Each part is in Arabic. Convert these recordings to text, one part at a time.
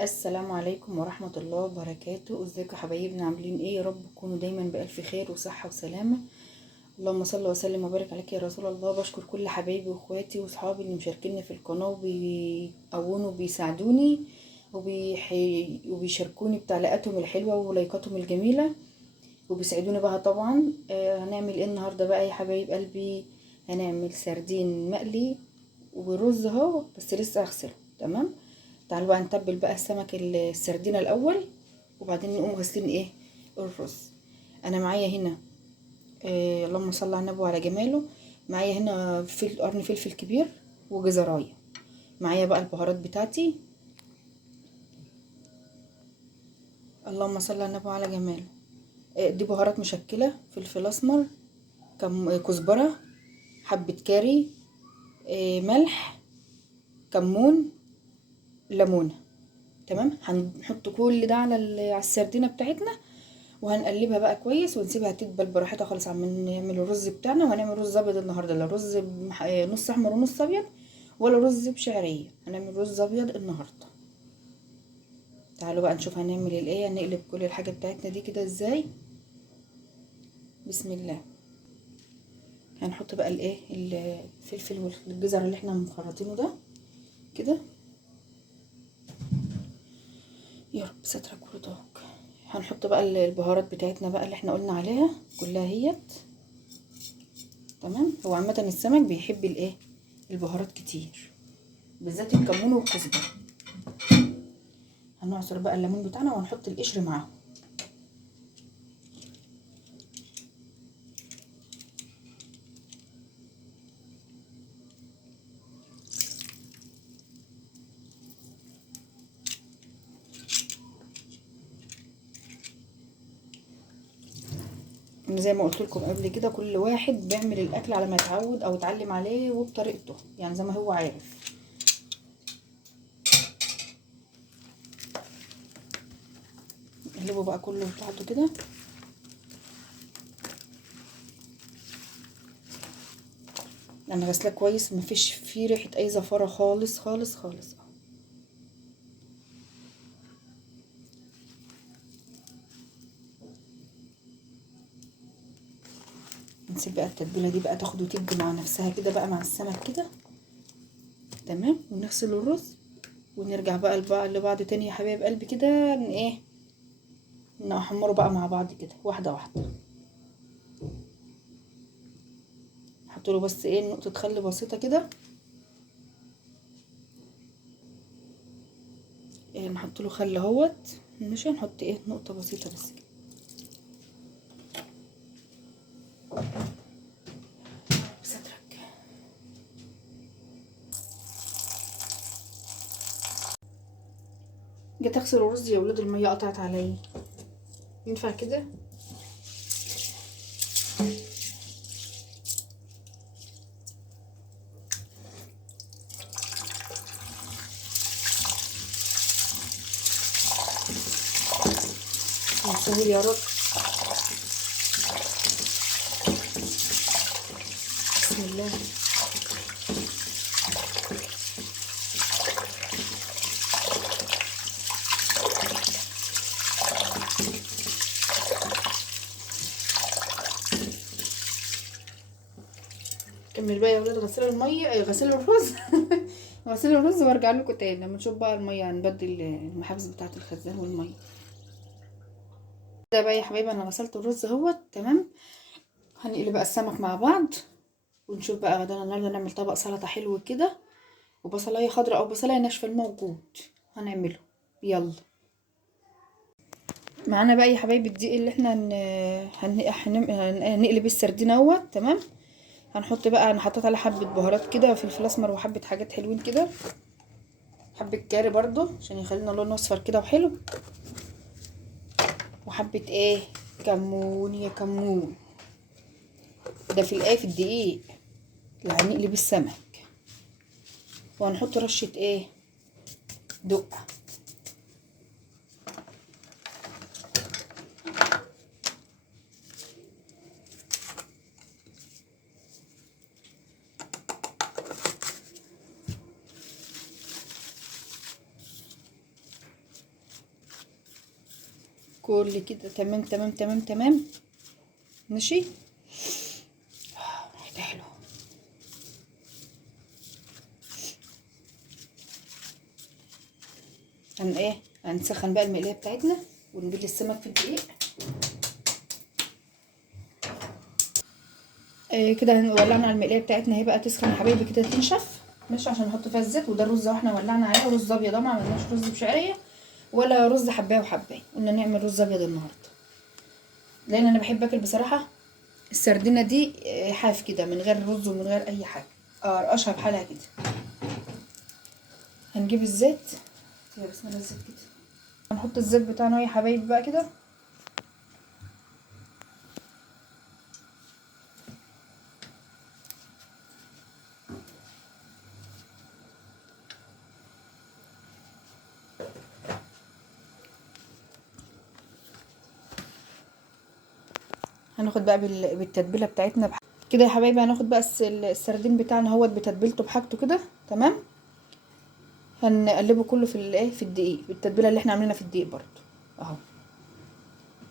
السلام عليكم ورحمة الله وبركاته. ازيكم يا حبايبنا؟ عاملين ايه؟ يا رب تكونوا دايما بألف خير وصحة وسلامة. اللهم صل وسلم وبارك عليك يا رسول الله. بشكر كل حبايبي واخواتي واصحابي اللي مشاركيني في القناة وبيقوونوا وبيساعدوني وبيشاركوني بتعليقاتهم الحلوة ولايكاتهم الجميلة وبيسعدوني بها طبعا. هنعمل ايه النهاردة بقى يا حبايب قلبي؟ هنعمل سردين مقلي ورز اهو، بس لسه هغسله. تمام، تعالوا بقى نتبل بقى السمك السردينة الاول وبعدين نقوم غاسلين ايه الرز. انا معايا هنا اللهم صل على النبي وعلى جماله. معايا هنا قرن فلفل كبير وجزرايه. معايا بقى البهارات بتاعتي، اللهم صل على النبي وعلى جماله. دي بهارات مشكله: فلفل اسمر، كزبره، حبه كاري، ملح، كمون، ليمونه. تمام، هنحط كل ده على السردينه بتاعتنا وهنقلبها بقى كويس ونسيبها تدبل براحتها خالص. عم نعمل الرز بتاعنا، وهنعمل رز ابيض النهارده، لا رز نص احمر ونص ابيض ولا رز بشعريه، هنعمل رز ابيض النهارده. تعالوا بقى نشوف هنعمل الايه، هنقلب كل الحاجه بتاعتنا دي كده ازاي. بسم الله. هنحط بقى الايه الفلفل والجزر اللي احنا مخرطينه ده كده. يا رب سترك ورضاك. هنحط بقى البهارات بتاعتنا بقى اللي احنا قلنا عليها كلها هيت. تمام، هو عامه السمك بيحب الايه البهارات كتير، بالذات الكمون والكزبره. هنعصر بقى الليمون بتاعنا وهنحط القشر معاهم. زي ما قلت لكم قبل كده، كل واحد بيعمل الاكل على ما يتعود او يتعلم عليه وبطريقته، يعني زي ما هو عارف. نقلبه بقى كله في بعضه كده. انا غسلاه كويس، مفيش فيه ريحه اي زفاره خالص خالص خالص. نسيب بقى التتبيله دي بقى تاخد وتدي مع نفسها كده بقى مع السمك كده. تمام، ونغسل الرز ونرجع بقى لبعض تاني يا حبايب قلبي كده. ايه، نحمره بقى مع بعض كده واحده واحده. نحط له بس ايه نقطه خل بسيطه كده. نحط له خل اهوت، مش هنحط ايه نقطه بسيطه بس كده. بسترك. جيت اغسل الرز يا ولاد، الميه قطعت عليا. ينفع كده؟ يسهل يا رب. بسم الله. كمل بقى يا ولاد غسيل الميه، غسيل الرز. غسيل الرز وارجع لكم تاني لما نشوف بقى الميه، هنبدل المحابس بتاعه الخزان والميه. ده بقى يا حبايبي انا غسلت الرز اهوت. تمام، هنقلب بقى السمك مع بعض ونشوف بقى غدانا النهارده. نعمل طبق سلطه حلو كده وبصلايه خضراء او بصلايه ناشفه الموجود هنعمله. يلا. معانا بقى يا حبايبي الدقيق اللي احنا هنقلب السردين اهوت. تمام، هنحط بقى، انا حطيت عليه حبه بهارات كده، فلفل اسمر وحبه حاجات حلوين كده، حبه كاري برضو عشان يخلينا لونه اصفر كده وحلو، وحبه ايه كمون. يا كمون ده في الايه في الدقيق اللي هنقلب السمك. وهنحط رشه ايه دقه. كل كده تمام تمام تمام تمام. ماشي. حاجه حلوه. هنسخن بقى المقليه بتاعتنا ونبل السمك في الدقيق. كده ولعنا على المقليه بتاعتنا اهي بقى تسخن يا حبايبي كده تنشف. ماشي عشان نحط فيها الزيت. وده الرز اهو احنا ولعنا عليه رز ابيض، ما عملناش رز بشعريه ولا رز حبايه وحبايه، قلنا نعمل رز ابيض النهارده لان انا بحب اكل بصراحه السردينه دي حاف كده من غير رز ومن غير اي حاجه، ارقشها بحالها كده. هنجيب الزيت يا بسم الله الزيت كده. هنحط الزيت بتاعنا يا حبايبي بقى كده. هناخد بقى بالتتبيله بتاعتنا كده يا حبايبي. هناخد بقى السردين بتاعنا اهوت بتتبيلته بحاجته كده تمام. هنقلبه كله في الايه في الدقيق بالتتبيله اللي احنا عاملينها في الدقيق برضو اهو.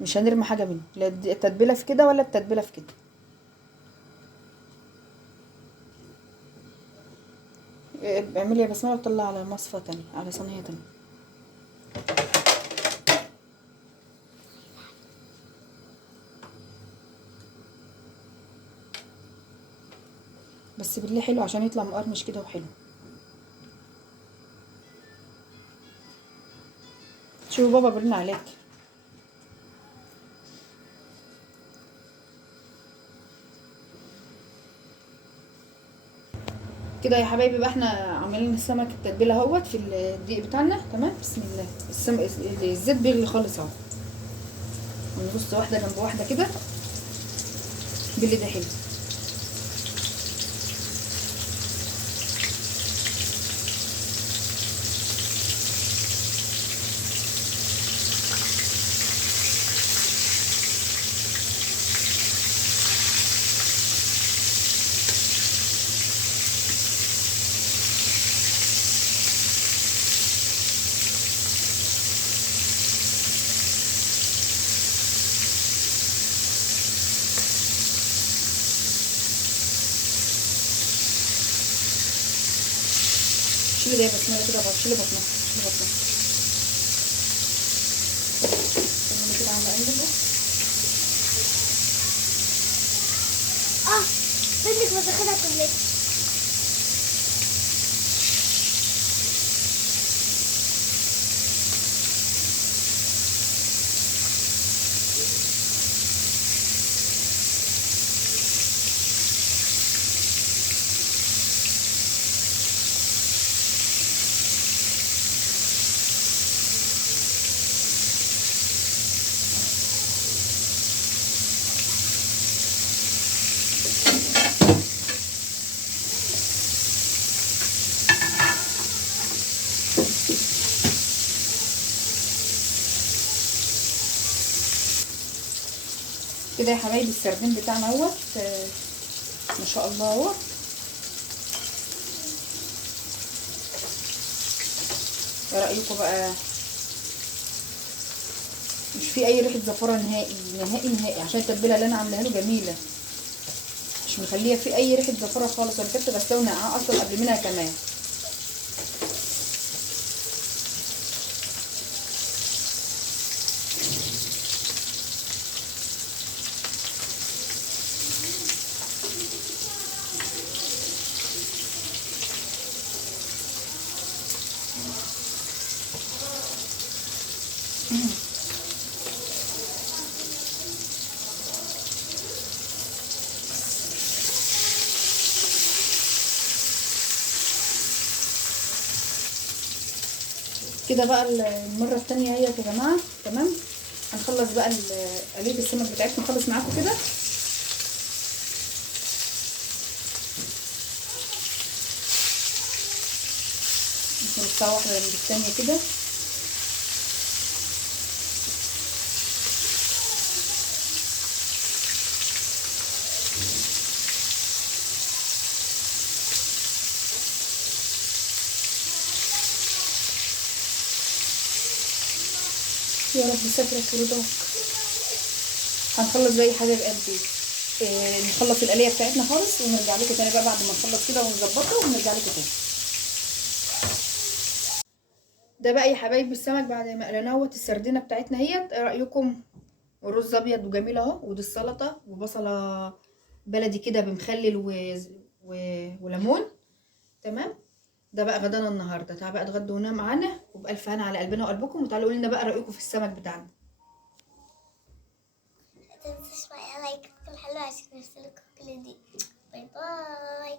مش هنرمي حاجه منه، لا التتبيله في كده ولا التتبيله في كده. اعملي يا بسمله وطلع على مصفى تانية، على صينيه تانية. بس بالله حلو عشان يطلع مقرمش كده وحلو. شوفوا بابا برن عليك كده يا حبايبي. بقى احنا عاملين السمك التتبيله اهوت في الدقيق بتاعنا تمام. بسم الله. الزيت بيغلي خالص اهو. نبص واحده جنب واحده كده باللي ده حلو. شيلي ده بسمله كده بقى. شيلي بطنها شيلي بطنها. استنى كده عم اقلبه. بدك بدخلها كلها. كده يا حبايبي السردين بتاعنا اهوت ما شاء الله اهوت. ايه رايكم بقى؟ مش في اي ريحه زفاره نهائي نهائي نهائي عشان التتبيله اللي انا عاملاها له جميله. مش مخليه في اي ريحه زفاره خالص. انا كنت غسلاه ونقعاه اصلا قبل منها كمان. كده بقى المره التانية اهي يا جماعه تمام. هنخلص بقى قلية السمك بتاعتنا. نخلص معاكم كده. نرصها واحده جنب التانية كده. يا رب سترك ورضاك. هنخلص بقى يا حبايب قلبي، نخلص القليه بتاعتنا خالص ونرجع لكم تاني بقى بعد ما نخلص كده ونظبطها ونرجع لكم تاني. ده بقى يا حبايبي السمك بعد ما قلناه السردينه بتاعتنا اهيت. ايه رايكم؟ والرز ابيض وجميل اهو، ودي السلطه وبصله بلدي كده بمخلل وليمون. تمام. ده بقى غدانا النهارده. تعالوا بقى اتغدوا ونام معانا وبألف هنا على قلبنا وقلبكم، وتعالوا قولوا لنا بقى رايكم في السمك بتاعنا. ما تنساش معايا لايك الحلوة عشان يوصلكوا كل جديد. باي باي.